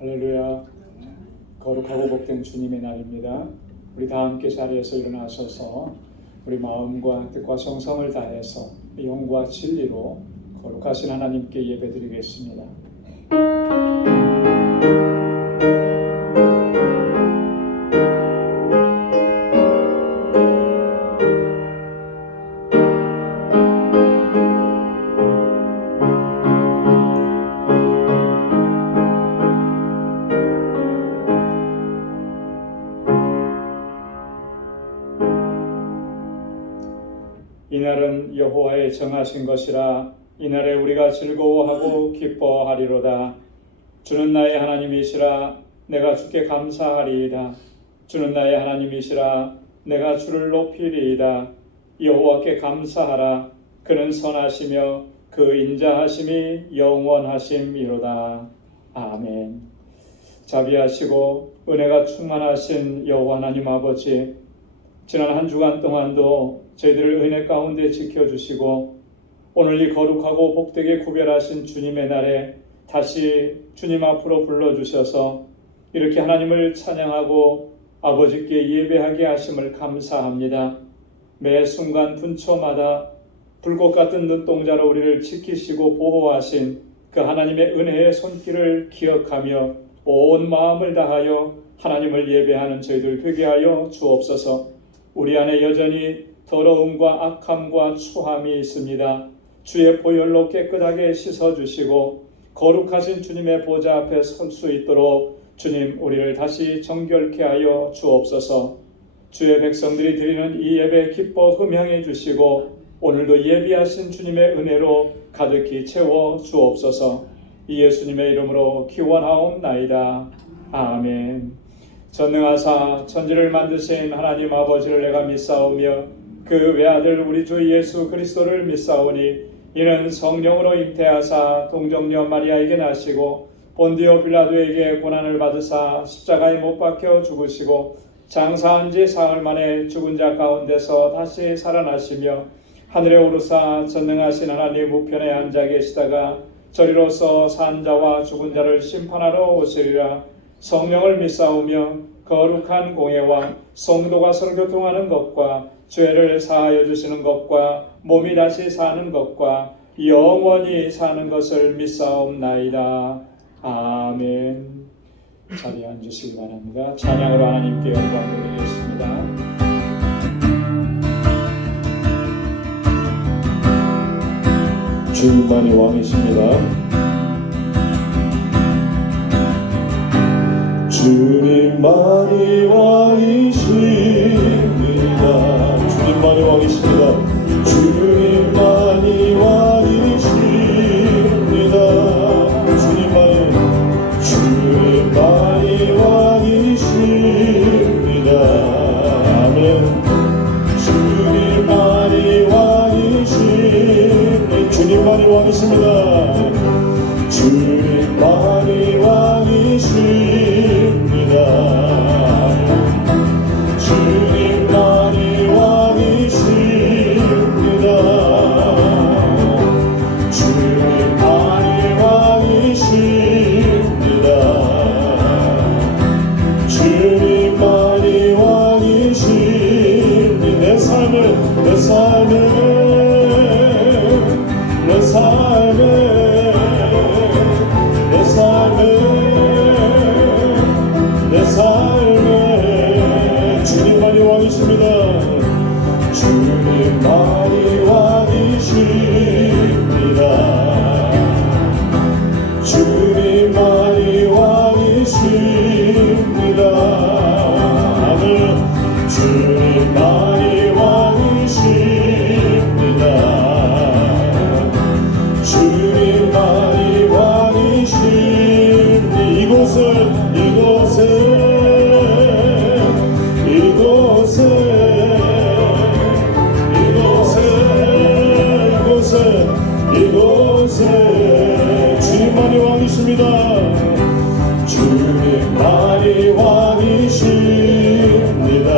할렐루야. 거룩하고 복된 주님의 날입니다. 우리 다 함께 자리에서 일어나셔서 우리 마음과 뜻과 정성을 다해서 영과 진리로 거룩하신 하나님께 예배드리겠습니다. 이날은 여호와의 정하신 것이라. 이날에 우리가 즐거워하고 기뻐하리로다. 주는 나의 하나님이시라. 내가 주께 감사하리이다. 주는 나의 하나님이시라. 내가 주를 높이리이다. 여호와께 감사하라. 그는 선하시며 그 인자하심이 영원하심이로다. 아멘. 자비하시고 은혜가 충만하신 여호와 하나님 아버지, 지난 한 주간 동안도 저희들을 은혜 가운데 지켜주시고 오늘 이 거룩하고 복되게 구별하신 주님의 날에 다시 주님 앞으로 불러주셔서 이렇게 하나님을 찬양하고 아버지께 예배하게 하심을 감사합니다. 매 순간 분초마다 불꽃 같은 눈동자로 우리를 지키시고 보호하신 그 하나님의 은혜의 손길을 기억하며 온 마음을 다하여 하나님을 예배하는 저희들 되게 하여 주옵소서. 우리 안에 여전히 더러움과 악함과 추함이 있습니다. 주의 보혈로 깨끗하게 씻어주시고 거룩하신 주님의 보좌 앞에 설 수 있도록 주님 우리를 다시 정결케 하여 주옵소서. 주의 백성들이 드리는 이 예배 기뻐 흠향해 주시고 오늘도 예비하신 주님의 은혜로 가득히 채워 주옵소서. 이 예수님의 이름으로 기원하옵나이다. 아멘. 전능하사 천지를 만드신 하나님 아버지를 내가 믿사오며 그 외아들 우리 주 예수 그리스도를 믿사오니 이는 성령으로 잉태하사 동정녀 마리아에게 나시고 본디오 빌라도에게 고난을 받으사 십자가에 못 박혀 죽으시고 장사한 지 사흘 만에 죽은 자 가운데서 다시 살아나시며 하늘에 오르사 전능하신 하나님 우편에 앉아 계시다가 저리로서 산 자와 죽은 자를 심판하러 오시리라. 성령을 믿사오며 거룩한 공예와 성도가 서로 교통하는 것과 죄를 사하여 주시는 것과 몸이 다시 사는 것과 영원히 사는 것을 믿사옵나이다. 아멘. 자리에 앉으시기 바랍니다. 찬양으로 하나님께 영광 돌리겠습니다. 주님만이 왕이십니다. 주님만이 왕이십니다. 주님만이 왕이십니다. 주님만이 왕이십니다. 주님만이 왕이십니다. 아멘. 주님만이 왕이십니다. 주님만이 왕이십니다. 주님만이 왕이십니다. 주님만이 왕이십니다. 주님만이 왕이십니다. 주님만이 왕이십니다. 내 삶을 주님만이 왕이십니다. 주님만이 왕이십니다. 주님만이 왕이십니다. 아멘. 주님만이 왕이십니다. 주님만이 왕이십니다. 이곳에 주님만이 왕이십니다. 주님만이 왕이십니다.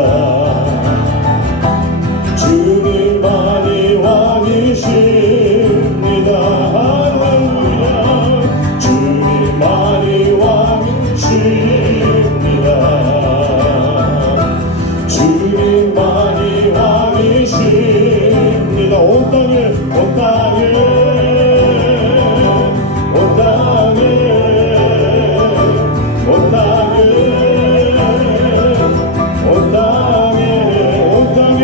주님만이 왕이십니다. 할렐루야. 주님만이 왕이십니다. 왕이십니다. 주님만이 왕이십니다. 온 땅에 온 땅에 온 땅에 온 땅에 온 땅에 온 땅에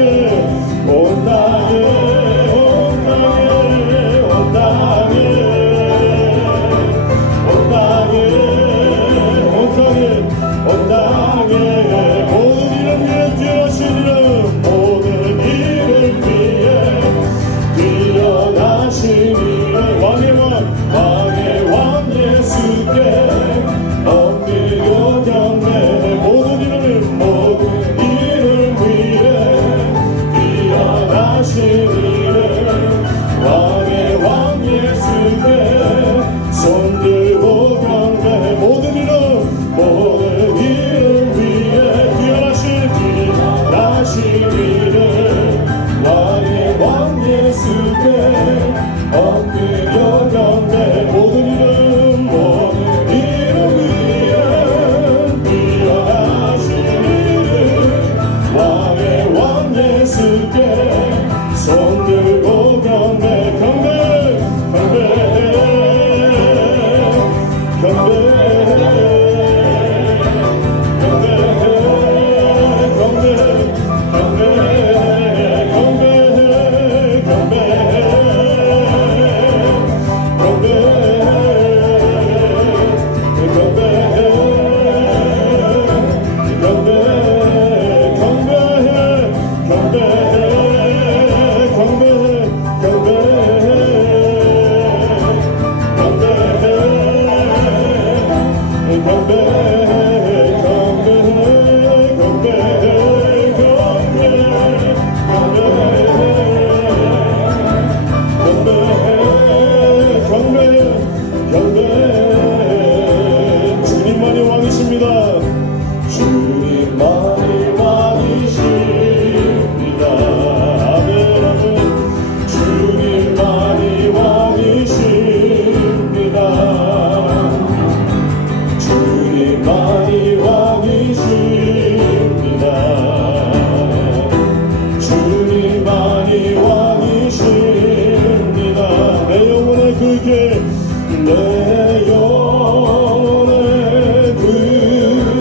온 땅에 온 땅에 온 땅에 온 땅에 모든 이름 위에 뛰어나신 이름 모든 이름 위에 뛰어나신 이름 왕의 왕 예수께 엎드려 경배해 모든 이름 위에 뛰어나신 이름 왕의 왕 예수께 손들고 경배해 모든 이름 위에 뛰어나신 이름 왕의 왕 예수께 엎드려 경배해 모든 이름 위에 뛰어나신 이름 왕의 왕 예수께 손들고 경배 주님만이 왕이십니다. 주님만이 왕이십니다. 아멘 아멘. 주님만이 왕이십니다. 주님만이 왕이십니다. 주님만이 왕이십니다. 내 영혼의 그게 내 영혼의 그게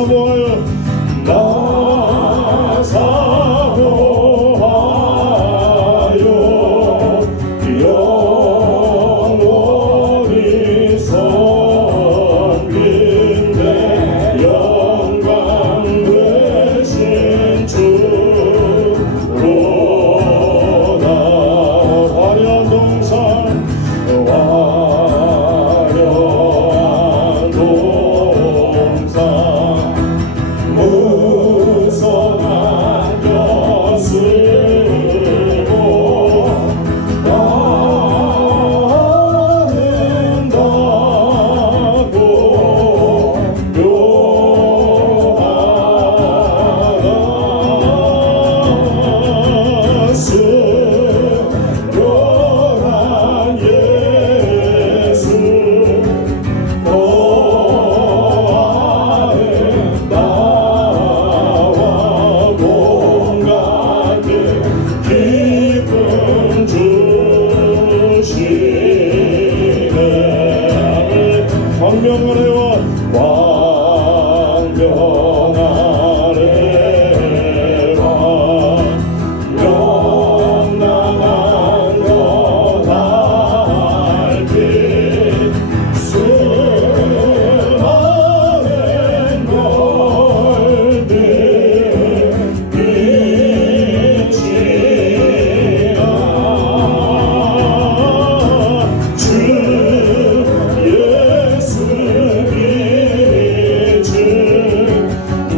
사모하여 나 사모하여 영원히 섬긴대 영광 되신 주로다 화려한 동산 화려한 동산 무성한 벼슬고 나른다고 묘하다 순결한 예수 너 안에 나와 공감해 기쁨 주시네 광명하래와 광명하래와 영원한 연할빛 수많은 별들 빛이나 주 예수 빛은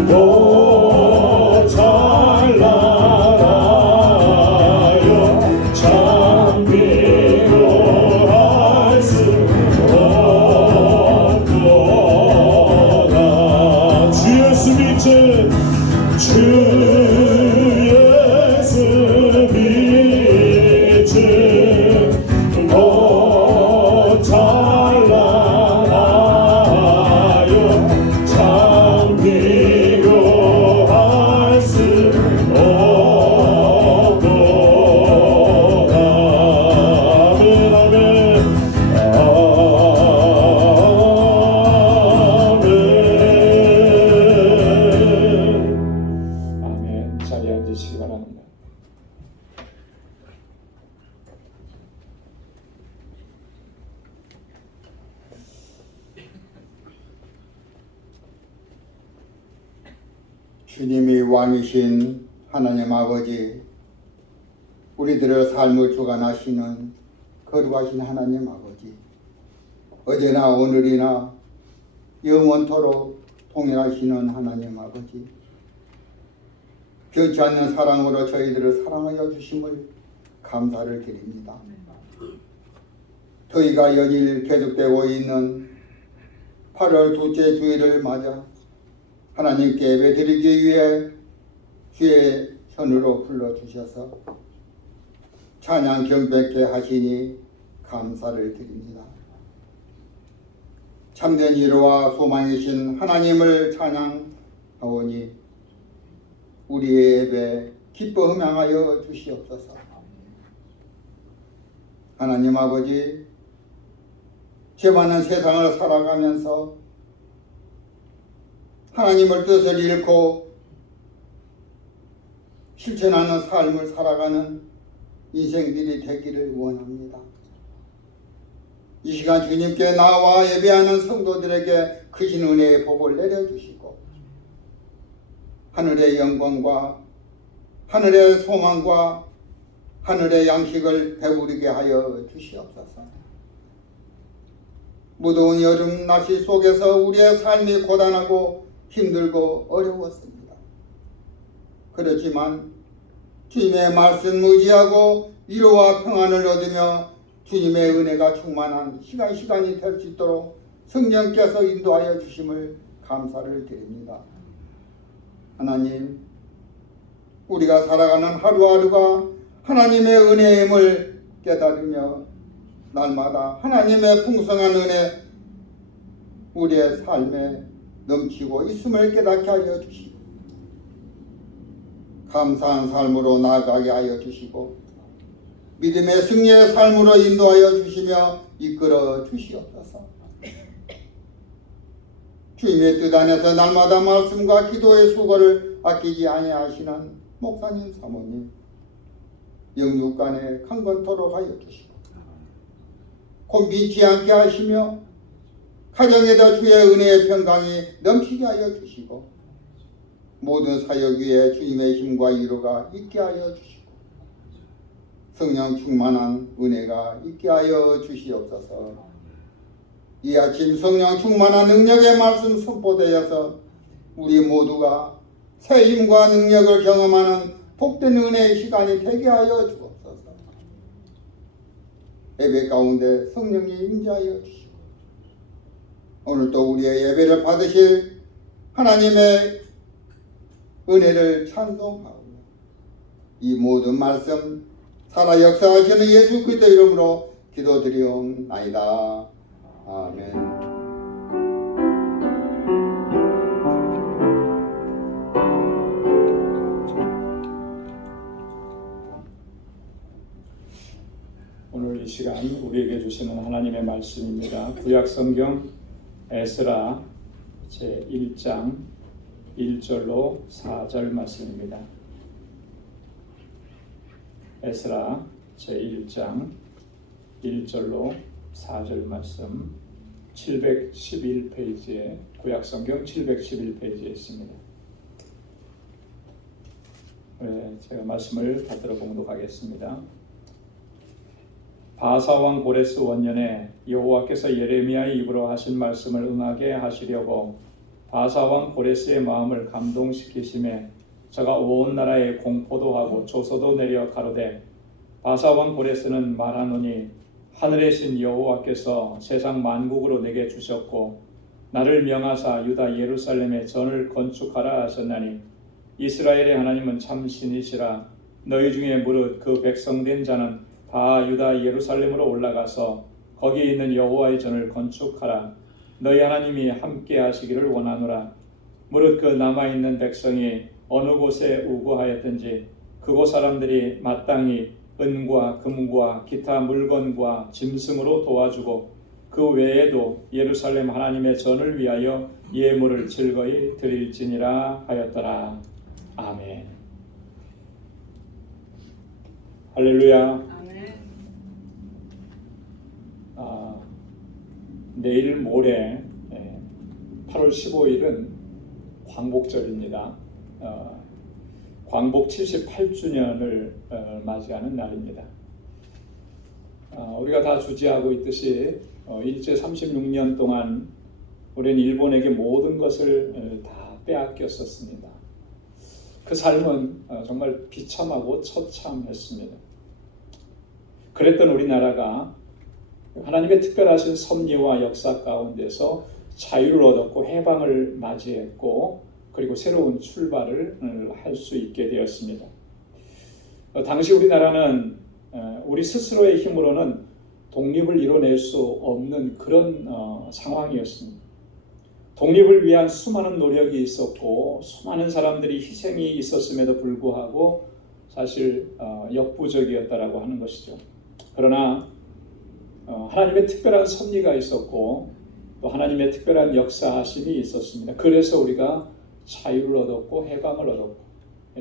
더 찬란하여 참 비교할 수 없도다 주 예수 빛은 주 예수 빛은 더 찬란하여 참 비교할 수 없도다 아멘 아멘 아멘 아멘. 자리에 앉으시기 바랍니다. 주님이 왕이신 하나님 아버지, 우리들의 삶을 주관하시는 거룩하신 하나님 아버지, 어제나 오늘이나 영원토록 동일하시는 하나님 아버지, 변치 않는 사랑으로 저희들을 사랑하여 주심을 감사를 드립니다. 저희가 연일 계속되고 있는 8월 둘째 주일을 맞아 하나님께 예배드리기 위해 주의 현으로 불러주셔서 찬양 경배케 하시니 감사를 드립니다. 참된 위로와 소망이신 하나님을 찬양하오니 우리의 예배 기뻐 흠양하여 주시옵소서. 하나님 아버지, 죄 많은 세상을 살아가면서 하나님을 뜻을 잃고 실천하는 삶을 살아가는 인생들이 되기를 원합니다. 이 시간 주님께 나와 예배하는 성도들에게 크신 은혜의 복을 내려주시고 하늘의 영광과 하늘의 소망과 하늘의 양식을 배부르게 하여 주시옵소서. 무더운 여름 날씨 속에서 우리의 삶이 고단하고 힘들고 어려웠습니다. 그렇지만 주님의 말씀 의지하고 위로와 평안을 얻으며 주님의 은혜가 충만한 시간이 될 수 있도록 성령께서 인도하여 주심을 감사를 드립니다. 하나님, 우리가 살아가는 하루하루가 하나님의 은혜임을 깨달으며 날마다 하나님의 풍성한 은혜 우리의 삶에 넘치고 있음을 깨닫게 하여 주시고 감사한 삶으로 나아가게 하여 주시고 믿음의 승리의 삶으로 인도하여 주시며 이끌어 주시옵소서. 주님의 뜻 안에서 날마다 말씀과 기도의 수고를 아끼지 아니하시는 목사님 사모님 영육간에 강건토록 하여 주시고 곧 믿지 않게 하시며 가정에다 주의 은혜의 평강이 넘치게 하여 주시고 모든 사역 위에 주님의 힘과 위로가 있게 하여 주시고 성령 충만한 은혜가 있게 하여 주시옵소서. 이 아침 성령 충만한 능력의 말씀 선포되어서 우리 모두가 새 힘과 능력을 경험하는 복된 은혜의 시간이 되게 하여 주옵소서. 예배 가운데 성령이 임재하여 주시고 오늘도 우리의 예배를 받으실 하나님의 은혜를 찬송하고 이 모든 말씀 살아 역사하시는 예수 그리스도 이름으로 기도드리옵나이다. 아멘. 오늘 이 시간 우리에게 주시는 하나님의 말씀입니다. 구약 성경 에스라 제1장 1절로 4절 말씀입니다. 에스라 제1장 1절로 4절 말씀 711페이지에 구약성경 711페이지에 있습니다. 제가 말씀을 받들어 봉독하겠습니다. 바사왕 고레스 원년에 여호와께서 예레미야의 입으로 하신 말씀을 응하게 하시려고 바사왕 고레스의 마음을 감동시키심에 저가 온 나라에 공포도 하고 조서도 내려 가로되 바사왕 고레스는 말하노니 하늘의 신 여호와께서 세상 만국으로 내게 주셨고 나를 명하사 유다 예루살렘에 전을 건축하라 하셨나니 이스라엘의 하나님은 참 신이시라. 너희 중에 무릇 그 백성된 자는 다 유다 예루살렘으로 올라가서 거기 있는 여호와의 전을 건축하라. 너희 하나님이 함께 하시기를 원하노라. 무릇 그 남아있는 백성이 어느 곳에 우거하였든지 그곳 사람들이 마땅히 은과 금과 기타 물건과 짐승으로 도와주고 그 외에도 예루살렘 하나님의 전을 위하여 예물을 즐거이 드릴지니라 하였더라. 아멘. 할렐루야. 내일 모레 8월 15일은 광복절입니다. 광복 78주년을 맞이하는 날입니다. 우리가 다 주지하고 있듯이 일제 36년 동안 우리는 일본에게 모든 것을 다 빼앗겼었습니다. 그 삶은 정말 비참하고 처참했습니다. 그랬던 우리나라가 하나님의 특별하신 섭리와 역사 가운데서 자유를 얻었고 해방을 맞이했고 그리고 새로운 출발을 할 수 있게 되었습니다. 당시 우리나라는 우리 스스로의 힘으로는 독립을 이뤄낼 수 없는 그런 상황이었습니다. 독립을 위한 수많은 노력이 있었고 수많은 사람들이 희생이 있었음에도 불구하고 사실 역부족이었다라고 하는 것이죠. 그러나 하나님의 특별한 섭리가 있었고 또 하나님의 특별한 역사하심이 있었습니다. 그래서 우리가 자유를 얻었고 해방을 얻었고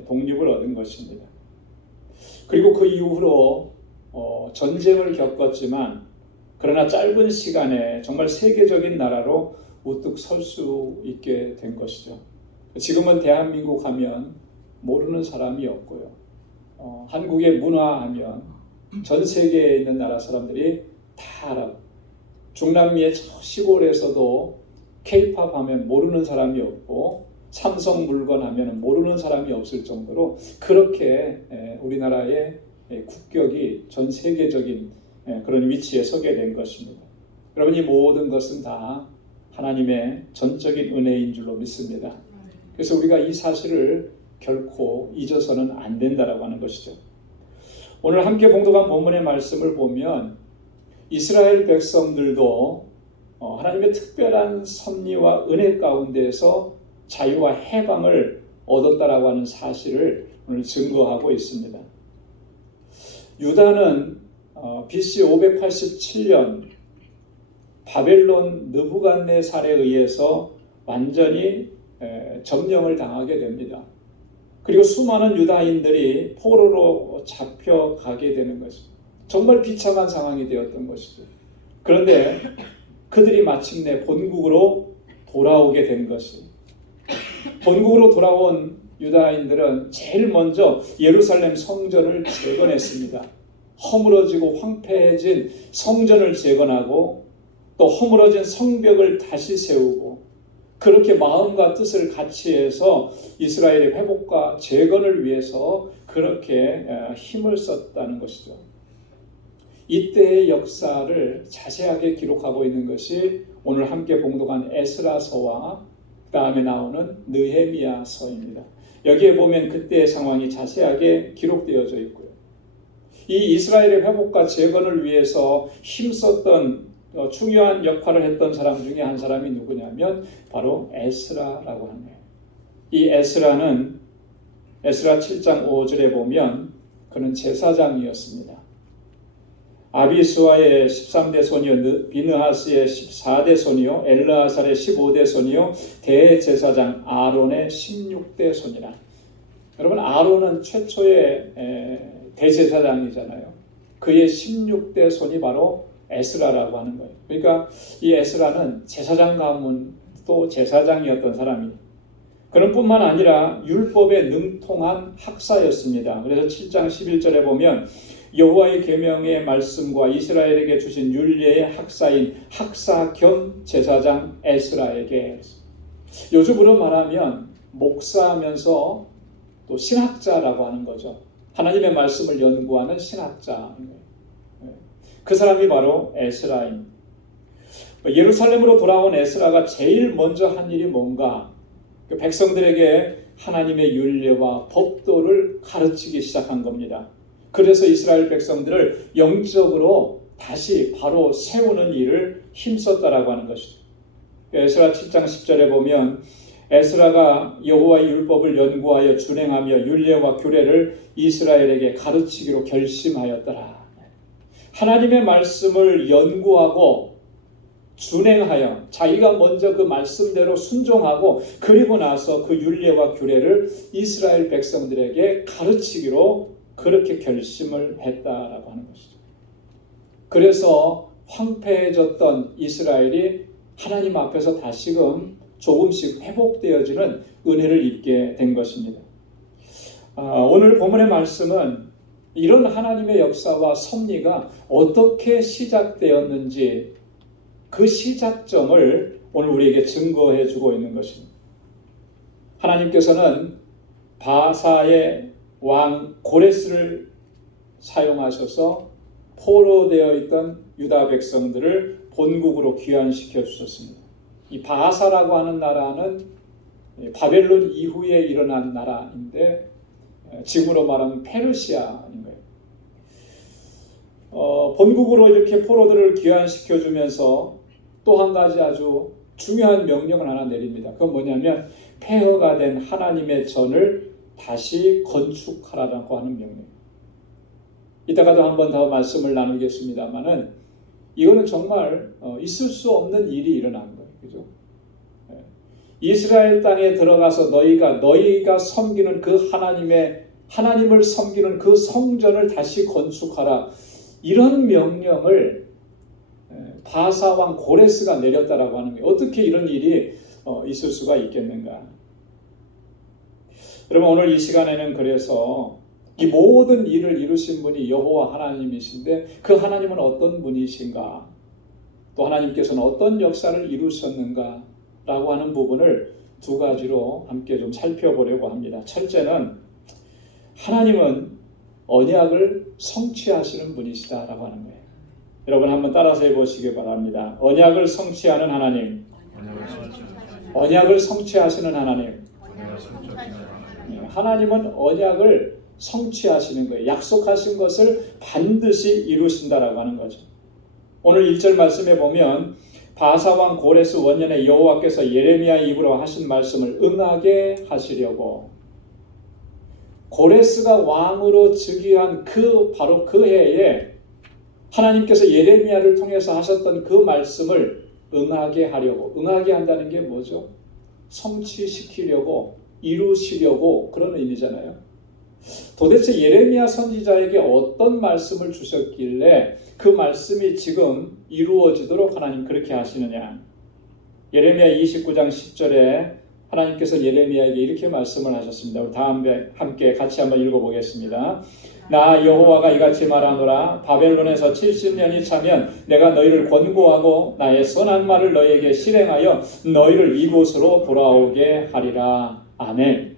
독립을 얻은 것입니다. 그리고 그 이후로 전쟁을 겪었지만 그러나 짧은 시간에 정말 세계적인 나라로 우뚝 설 수 있게 된 것이죠. 지금은 대한민국 하면 모르는 사람이 없고요. 한국의 문화하면 전 세계에 있는 나라 사람들이 다 알아요. 중남미의 시골에서도 K-팝 하면 모르는 사람이 없고 삼성 물건 하면 모르는 사람이 없을 정도로 그렇게 우리나라의 국격이 전 세계적인 그런 위치에 서게 된 것입니다. 여러분, 이 모든 것은 다 하나님의 전적인 은혜인 줄로 믿습니다. 그래서 우리가 이 사실을 결코 잊어서는 안 된다라고 하는 것이죠. 오늘 함께 봉독한 본문의 말씀을 보면 이스라엘 백성들도 하나님의 특별한 섭리와 은혜 가운데에서 자유와 해방을 얻었다라고 하는 사실을 오늘 증거하고 있습니다. 유다는 BC 587년 바벨론 느부갓네살에 의해서 완전히 점령을 당하게 됩니다. 그리고 수많은 유다인들이 포로로 잡혀가게 되는 것이죠. 정말 비참한 상황이 되었던 것이죠. 그런데 그들이 마침내 본국으로 돌아오게 된 것이, 본국으로 돌아온 유다인들은 제일 먼저 예루살렘 성전을 재건했습니다. 허물어지고 황폐해진 성전을 재건하고 또 허물어진 성벽을 다시 세우고, 그렇게 마음과 뜻을 같이 해서 이스라엘의 회복과 재건을 위해서 그렇게 힘을 썼다는 것이죠. 이때의 역사를 자세하게 기록하고 있는 것이 오늘 함께 봉독한 에스라서와 그 다음에 나오는 느헤미야서입니다. 여기에 보면 그때의 상황이 자세하게 기록되어져 있고요. 이 이스라엘의 회복과 재건을 위해서 힘썼던 중요한 역할을 했던 사람 중에 한 사람이 누구냐면 바로 에스라라고 하는 거예요. 이 에스라는 에스라 7장 5절에 보면 그는 제사장이었습니다. 아비스와의 13대 손이요, 비느하스의 14대 손이요, 엘르아살의 15대 손이요, 대제사장 아론의 16대 손이라. 여러분, 아론은 최초의 대제사장이잖아요. 그의 16대 손이 바로 에스라라고 하는 거예요. 그러니까 이 에스라는 제사장 가문 또 제사장이었던 사람이에요. 그는 뿐만 아니라 율법에 능통한 학사였습니다. 그래서 7장 11절에 보면 여호와의 계명의 말씀과 이스라엘에게 주신 율례의 학사인 학사 겸 제사장 에스라에게, 요즘으로 말하면 목사면서 또 신학자라고 하는 거죠. 하나님의 말씀을 연구하는 신학자입니다. 그 사람이 바로 에스라입니다. 예루살렘으로 돌아온 에스라가 제일 먼저 한 일이 뭔가, 백성들에게 하나님의 율례와 법도를 가르치기 시작한 겁니다. 그래서 이스라엘 백성들을 영적으로 다시 바로 세우는 일을 힘썼다라고 하는 것이죠. 에스라 7장 10절에 보면 에스라가 여호와의 율법을 연구하여 준행하며 율례와 규례를 이스라엘에게 가르치기로 결심하였더라. 하나님의 말씀을 연구하고 준행하여 자기가 먼저 그 말씀대로 순종하고, 그리고 나서 그 율례와 규례를 이스라엘 백성들에게 가르치기로 그렇게 결심을 했다라고 하는 것이죠. 그래서 황폐해졌던 이스라엘이 하나님 앞에서 다시금 조금씩 회복되어지는 은혜를 입게 된 것입니다. 오늘 본문의 말씀은 이런 하나님의 역사와 섭리가 어떻게 시작되었는지 그 시작점을 오늘 우리에게 증거해 주고 있는 것입니다. 하나님께서는 바사의 왕 고레스를 사용하셔서 포로되어 있던 유다 백성들을 본국으로 귀환시켜 주셨습니다. 이 바사라고 하는 나라는 바벨론 이후에 일어난 나라인데 지금으로 말하면 페르시아인 거예요. 본국으로 이렇게 포로들을 귀환시켜 주면서 또 한 가지 아주 중요한 명령을 하나 내립니다. 그건 뭐냐면 폐허가 된 하나님의 전을 다시 건축하라고 하는 명령. 이따가도 한 번 더 말씀을 나누겠습니다만은 이거는 정말 있을 수 없는 일이 일어난 거예요. 그죠? 이스라엘 땅에 들어가서 너희가 섬기는 그 하나님을 섬기는 그 성전을 다시 건축하라. 이런 명령을 바사 왕 고레스가 내렸다라고 하는 거예요. 어떻게 이런 일이 있을 수가 있겠는가? 여러분, 오늘 이 시간에는 그래서 이 모든 일을 이루신 분이 여호와 하나님이신데 그 하나님은 어떤 분이신가? 또 하나님께서는 어떤 역사를 이루셨는가? 라고 하는 부분을 두 가지로 함께 좀 살펴보려고 합니다. 첫째는 하나님은 언약을 성취하시는 분이시다라고 하는 거예요. 여러분 한번 따라서 해보시기 바랍니다. 언약을 성취하는 하나님, 언약을 성취하시는 하나님. 하나님은 언약을 성취하시는 거예요. 약속하신 것을 반드시 이루신다라고 하는 거죠. 오늘 1절 말씀에 보면 바사왕 고레스 원년에 여호와께서 예레미야 입으로 하신 말씀을 응하게 하시려고, 고레스가 왕으로 즉위한 바로 그 해에 하나님께서 예레미야를 통해서 하셨던 그 말씀을 응하게 하려고, 응하게 한다는 게 뭐죠? 성취시키려고 이루시려고 그런 의미잖아요. 도대체 예레미야 선지자에게 어떤 말씀을 주셨길래 그 말씀이 지금 이루어지도록 하나님 그렇게 하시느냐. 예레미야 29장 10절에 하나님께서 예레미야에게 이렇게 말씀을 하셨습니다. 우리 다 함께 같이 한번 읽어보겠습니다. 나 여호와가 이같이 말하노라. 바벨론에서 70년이 차면 내가 너희를 권고하고 나의 선한 말을 너희에게 실행하여 너희를 이곳으로 돌아오게 하리라. 아멘.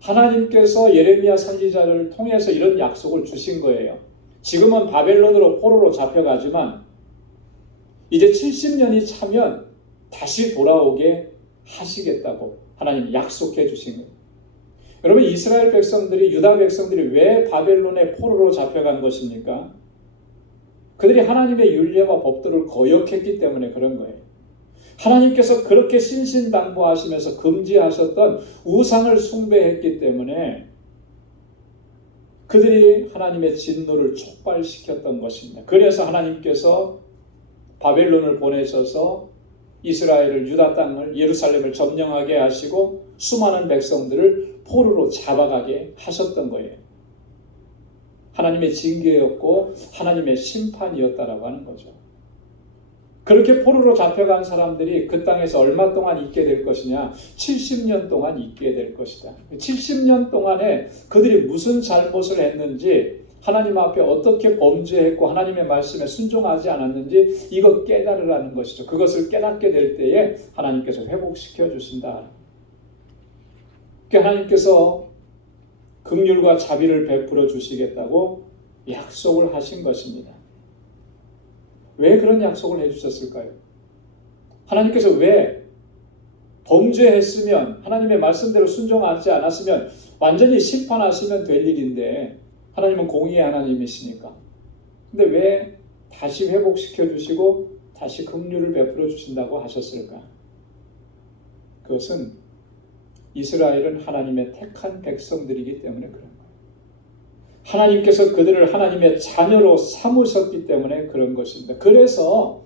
하나님께서 예레미야 선지자를 통해서 이런 약속을 주신 거예요. 지금은 바벨론으로 포로로 잡혀가지만 이제 70년이 차면 다시 돌아오게 하시겠다고 하나님 약속해 주신 거예요. 여러분, 이스라엘 백성들이, 유다 백성들이 왜 바벨론의 포로로 잡혀간 것입니까? 그들이 하나님의 율례와 법도를 거역했기 때문에 그런 거예요. 하나님께서 그렇게 신신당부하시면서 금지하셨던 우상을 숭배했기 때문에 그들이 하나님의 진노를 촉발시켰던 것입니다. 그래서 하나님께서 바벨론을 보내셔서 이스라엘을, 유다 땅을, 예루살렘을 점령하게 하시고 수많은 백성들을 포로로 잡아가게 하셨던 거예요. 하나님의 징계였고 하나님의 심판이었다라고 하는 거죠. 그렇게 포로로 잡혀간 사람들이 그 땅에서 얼마 동안 있게 될 것이냐? 70년 동안 있게 될 것이다. 70년 동안에 그들이 무슨 잘못을 했는지, 하나님 앞에 어떻게 범죄했고 하나님의 말씀에 순종하지 않았는지 이거 깨달으라는 것이죠. 그것을 깨닫게 될 때에 하나님께서 회복시켜 주신다. 하나님께서 긍휼과 자비를 베풀어 주시겠다고 약속을 하신 것입니다. 왜 그런 약속을 해주셨을까요? 하나님께서 왜 범죄했으면, 하나님의 말씀대로 순종하지 않았으면 완전히 심판하시면 될 일인데 하나님은 공의의 하나님이시니까. 근데 왜 다시 회복시켜 주시고 다시 긍휼을 베풀어 주신다고 하셨을까? 그것은 이스라엘은 하나님의 택한 백성들이기 때문에 그런 거예요. 하나님께서 그들을 하나님의 자녀로 삼으셨기 때문에 그런 것입니다. 그래서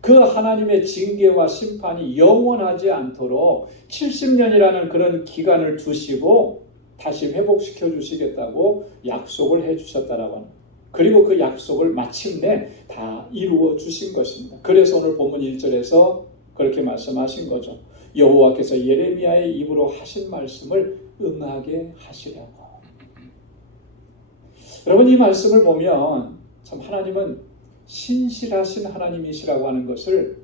그 하나님의 징계와 심판이 영원하지 않도록 70년이라는 그런 기간을 두시고 다시 회복시켜 주시겠다고 약속을 해 주셨다라고 합니다. 그리고 그 약속을 마침내 다 이루어 주신 것입니다. 그래서 오늘 본문 1절에서 그렇게 말씀하신 거죠. 여호와께서 예레미야의 입으로 하신 말씀을 응하게 하시려고. 여러분, 이 말씀을 보면 참 하나님은 신실하신 하나님이시라고 하는 것을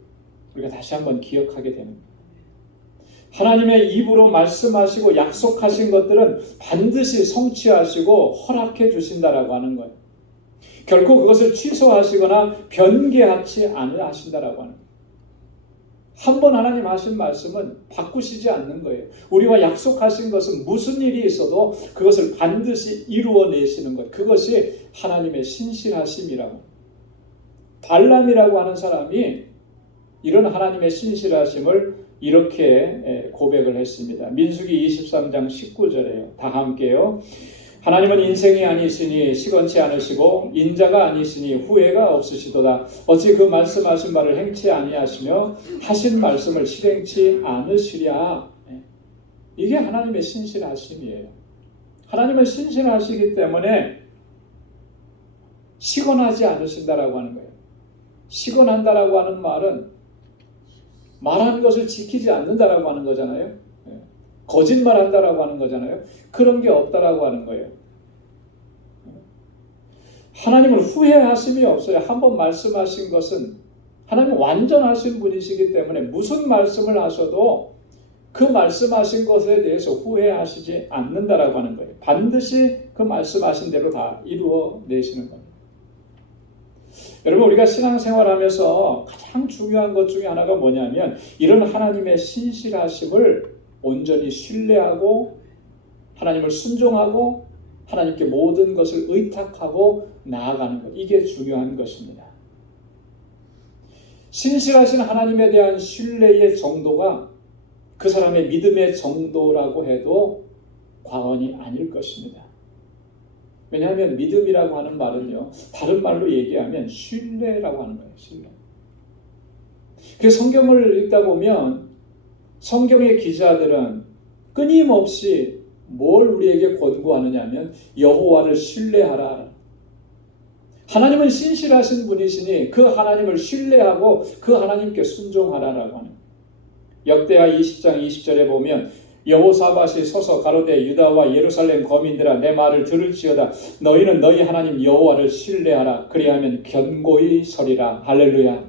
우리가 다시 한번 기억하게 됩니다. 하나님의 입으로 말씀하시고 약속하신 것들은 반드시 성취하시고 허락해 주신다라고 하는 거예요. 결코 그것을 취소하시거나 변개하지 않으신다라고 하는 거예요. 한번 하나님 하신 말씀은 바꾸시지 않는 거예요. 우리와 약속하신 것은 무슨 일이 있어도 그것을 반드시 이루어내시는 거예요. 그것이 하나님의 신실하심이라고. 발람이라고 하는 사람이 이런 하나님의 신실하심을 이렇게 고백을 했습니다. 민수기 23장 19절에요. 다 함께요. 하나님은 인생이 아니시니 시건치 않으시고 인자가 아니시니 후회가 없으시도다. 어찌 그 말씀하신 바를 행치 아니하시며 하신 말씀을 실행치 않으시랴. 이게 하나님의 신실하심이에요. 하나님은 신실하시기 때문에 시건하지 않으신다라고 하는 거예요. 시건한다라고 하는 말은 말한 것을 지키지 않는다라고 하는 거잖아요. 거짓말한다라고 하는 거잖아요. 그런 게 없다라고 하는 거예요. 하나님은 후회하심이 없어요. 한번 말씀하신 것은 하나님은 완전하신 분이시기 때문에 무슨 말씀을 하셔도 그 말씀하신 것에 대해서 후회하시지 않는다라고 하는 거예요. 반드시 그 말씀하신 대로 다 이루어내시는 겁니다. 여러분, 우리가 신앙생활하면서 가장 중요한 것 중에 하나가 뭐냐면 이런 하나님의 신실하심을 온전히 신뢰하고 하나님을 순종하고 하나님께 모든 것을 의탁하고 나아가는 것. 이게 중요한 것입니다. 신실하신 하나님에 대한 신뢰의 정도가 그 사람의 믿음의 정도라고 해도 과언이 아닐 것입니다. 왜냐하면 믿음이라고 하는 말은요, 다른 말로 얘기하면 신뢰라고 하는 거예요. 신뢰. 그 성경을 읽다 보면 성경의 기자들은 끊임없이 뭘 우리에게 권고하느냐 하면 여호와를 신뢰하라. 하나님은 신실하신 분이시니 그 하나님을 신뢰하고 그 하나님께 순종하라라고 하는. 역대하 20장 20절에 보면 여호사밧이 서서 가로되 유다와 예루살렘 거민들아 내 말을 들을지어다. 너희는 너희 하나님 여호와를 신뢰하라. 그리하면 견고히 서리라. 할렐루야.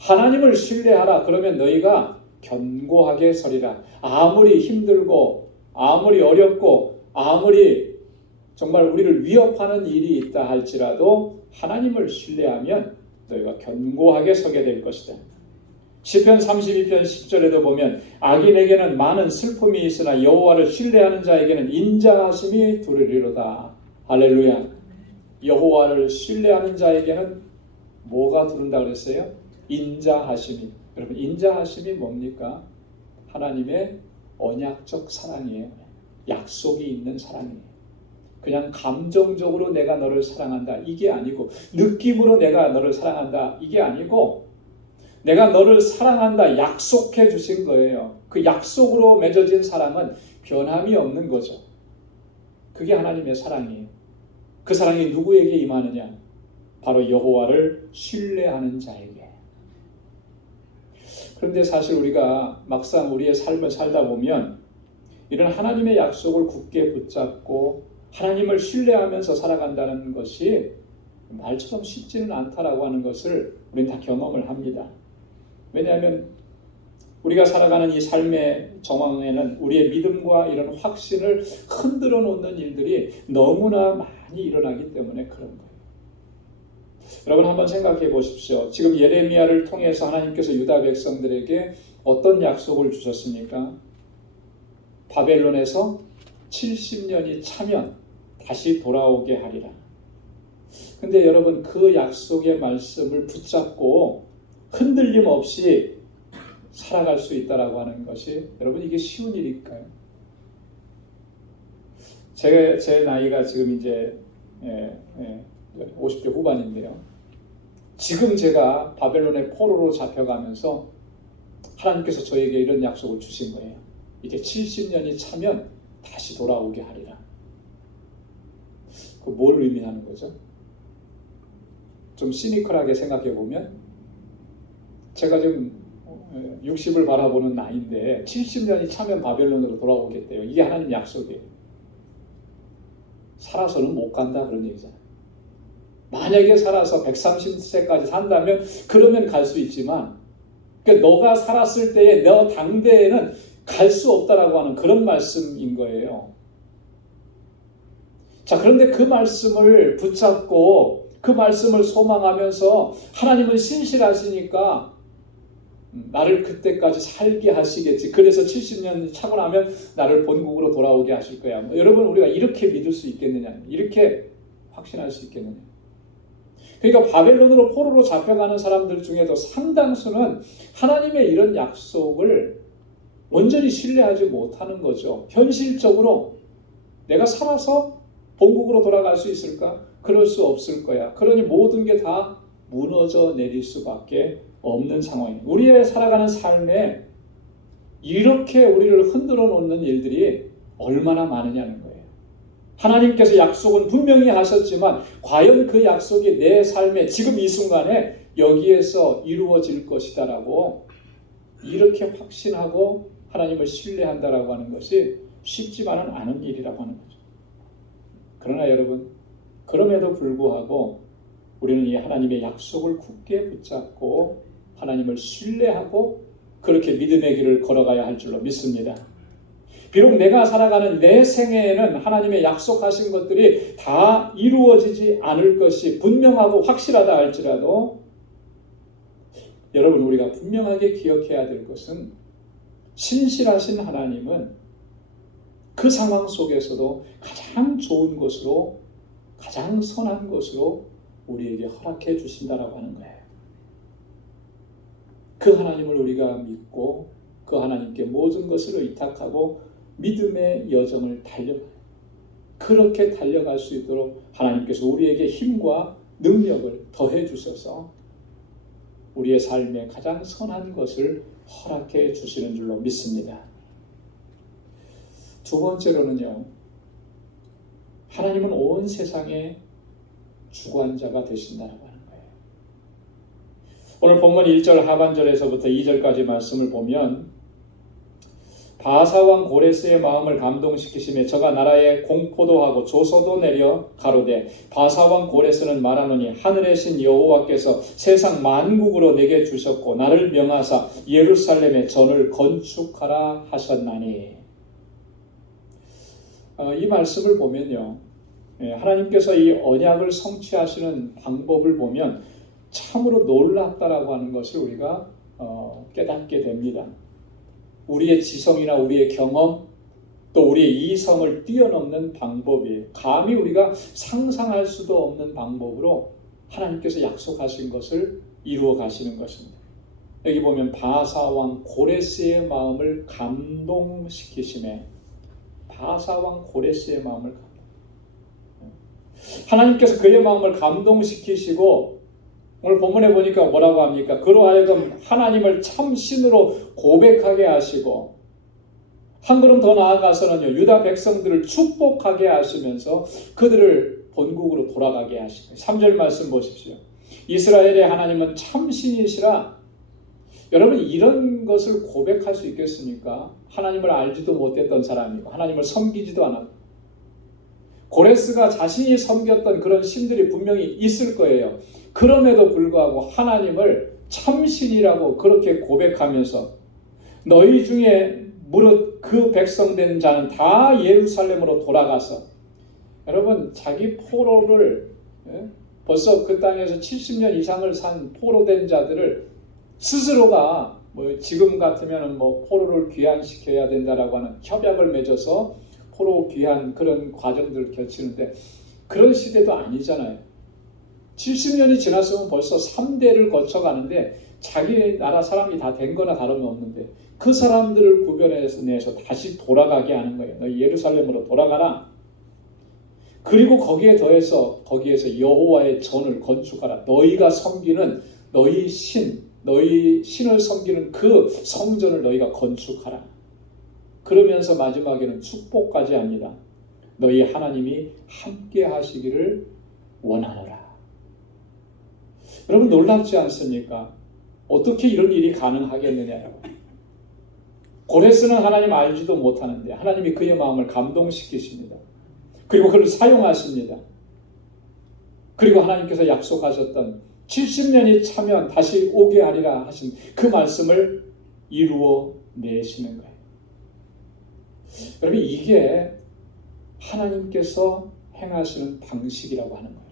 하나님을 신뢰하라. 그러면 너희가 견고하게 서리라. 아무리 힘들고 아무리 어렵고 아무리 정말 우리를 위협하는 일이 있다 할지라도 하나님을 신뢰하면 너희가 견고하게 서게 될 것이다. 시편 32편 10절에도 보면 악인에게는 많은 슬픔이 있으나 여호와를 신뢰하는 자에게는 인자하심이 두르리로다. 할렐루야. 여호와를 신뢰하는 자에게는 뭐가 두른다 그랬어요? 인자하심이. 여러분 인자하심이 뭡니까? 하나님의 언약적 사랑이에요. 약속이 있는 사랑이에요. 그냥 감정적으로 내가 너를 사랑한다 이게 아니고, 느낌으로 내가 너를 사랑한다 이게 아니고, 내가 너를 사랑한다 약속해 주신 거예요. 그 약속으로 맺어진 사랑은 변함이 없는 거죠. 그게 하나님의 사랑이에요. 그 사랑이 누구에게 임하느냐? 바로 여호와를 신뢰하는 자에게. 그런데 사실 우리가 막상 우리의 삶을 살다 보면 이런 하나님의 약속을 굳게 붙잡고 하나님을 신뢰하면서 살아간다는 것이 말처럼 쉽지는 않다라고 하는 것을 우리는 다 경험을 합니다. 왜냐하면 우리가 살아가는 이 삶의 정황에는 우리의 믿음과 이런 확신을 흔들어 놓는 일들이 너무나 많이 일어나기 때문에 그런 거예요. 여러분 한번 생각해 보십시오. 지금 예레미야를 통해서 하나님께서 유다 백성들에게 어떤 약속을 주셨습니까? 바벨론에서 70년이 차면 다시 돌아오게 하리라. 근데 여러분 그 약속의 말씀을 붙잡고 흔들림 없이 살아갈 수 있다라고 하는 것이, 여러분 이게 쉬운 일일까요? 제 나이가 지금 이제 50대 후반인데요. 지금 제가 바벨론의 포로로 잡혀가면서 하나님께서 저에게 이런 약속을 주신 거예요. 이제 70년이 차면 다시 돌아오게 하리라. 그 뭘 의미하는 거죠? 좀 시니컬하게 생각해 보면 제가 지금 60을 바라보는 나이인데 70년이 차면 바벨론으로 돌아오겠대요. 이게 하나님 약속이에요. 살아서는 못 간다 그런 얘기잖아요. 만약에 살아서 130세까지 산다면 그러면 갈 수 있지만, 그러니까 너가 살았을 때에 너 당대에는 갈 수 없다라고 하는 그런 말씀인 거예요. 자, 그런데 그 말씀을 붙잡고 그 말씀을 소망하면서 하나님은 신실하시니까 나를 그때까지 살게 하시겠지. 그래서 70년 차고 나면 나를 본국으로 돌아오게 하실 거야. 여러분 우리가 이렇게 믿을 수 있겠느냐? 이렇게 확신할 수 있겠느냐? 그러니까 바벨론으로 포로로 잡혀가는 사람들 중에도 상당수는 하나님의 이런 약속을 온전히 신뢰하지 못하는 거죠. 현실적으로 내가 살아서 본국으로 돌아갈 수 있을까? 그럴 수 없을 거야. 그러니 모든 게 다 무너져 내릴 수밖에 없는 상황입니다. 우리의 살아가는 삶에 이렇게 우리를 흔들어 놓는 일들이 얼마나 많으냐는 거예요. 하나님께서 약속은 분명히 하셨지만 과연 그 약속이 내 삶에 지금 이 순간에 여기에서 이루어질 것이다라고 이렇게 확신하고 하나님을 신뢰한다라고 하는 것이 쉽지만은 않은 일이라고 하는 거죠. 그러나 여러분, 그럼에도 불구하고 우리는 이 하나님의 약속을 굳게 붙잡고 하나님을 신뢰하고 그렇게 믿음의 길을 걸어가야 할 줄로 믿습니다. 비록 내가 살아가는 내 생애에는 하나님의 약속하신 것들이 다 이루어지지 않을 것이 분명하고 확실하다 할지라도, 여러분 우리가 분명하게 기억해야 될 것은 신실하신 하나님은 그 상황 속에서도 가장 좋은 것으로, 가장 선한 것으로 우리에게 허락해 주신다라고 하는 거예요. 그 하나님을 우리가 믿고 그 하나님께 모든 것을 의탁하고 믿음의 여정을 달려가요. 그렇게 달려갈 수 있도록 하나님께서 우리에게 힘과 능력을 더해 주셔서 우리의 삶에 가장 선한 것을 허락해 주시는 줄로 믿습니다. 두 번째로는요, 하나님은 온 세상의 주관자가 되신다라고 하는 거예요. 오늘 본문 1절 하반절에서부터 2절까지 말씀을 보면 바사왕 고레스의 마음을 감동시키시며 저가 나라에 공포도 하고 조서도 내려 가로되 바사왕 고레스는 말하노니 하늘의 신 여호와께서 세상 만국으로 내게 주셨고 나를 명하사 예루살렘에 전을 건축하라 하셨나니. 이 말씀을 보면요, 하나님께서 이 언약을 성취하시는 방법을 보면 참으로 놀랍다라고 하는 것을 우리가 깨닫게 됩니다. 우리의 지성이나 우리의 경험 또 우리의 이성을 뛰어넘는 방법이에요. 감히 우리가 상상할 수도 없는 방법으로 하나님께서 약속하신 것을 이루어 가시는 것입니다. 여기 보면 바사왕 고레스의 마음을 감동시키심에, 바사왕 고레스의 마음을 하나님께서 그의 마음을 감동시키시고, 오늘 본문에 보니까 뭐라고 합니까? 그로 하여금 하나님을 참 신으로 고백하게 하시고 한 걸음 더 나아가서는요, 유다 백성들을 축복하게 하시면서 그들을 본국으로 돌아가게 하시고. 3절 말씀 보십시오. 이스라엘의 하나님은 참 신이시라. 여러분, 이런 것을 고백할 수 있겠습니까? 하나님을 알지도 못했던 사람이고 하나님을 섬기지도 않았고, 고레스가 자신이 섬겼던 그런 신들이 분명히 있을 거예요. 그럼에도 불구하고 하나님을 참신이라고 그렇게 고백하면서 너희 중에 무릇 그 백성된 자는 다 예루살렘으로 돌아가서, 여러분, 자기 포로를 벌써 그 땅에서 70년 이상을 산 포로된 자들을 스스로가 지금 같으면 포로를 귀환시켜야 된다라고 하는 협약을 맺어서 포로 귀환 그런 과정들을 거치는데, 그런 시대도 아니잖아요. 70년이 지났으면 벌써 3대를 거쳐가는데 자기 나라 사람이 다 된 거나 다름없는데 그 사람들을 구별해서 다시 돌아가게 하는 거예요. 너희 예루살렘으로 돌아가라. 그리고 거기에 더해서 거기에서 여호와의 전을 건축하라. 너희가 섬기는 너희 신을 섬기는 그 성전을 너희가 건축하라. 그러면서 마지막에는 축복까지 합니다. 너희 하나님이 함께 하시기를 원하노라. 여러분, 놀랍지 않습니까? 어떻게 이런 일이 가능하겠느냐라고. 고레스는 하나님 알지도 못하는데 하나님이 그의 마음을 감동시키십니다. 그리고 그를 사용하십니다. 그리고 하나님께서 약속하셨던 70년이 차면 다시 오게 하리라 하신 그 말씀을 이루어 내시는 거예요. 여러분, 이게 하나님께서 행하시는 방식이라고 하는 거예요.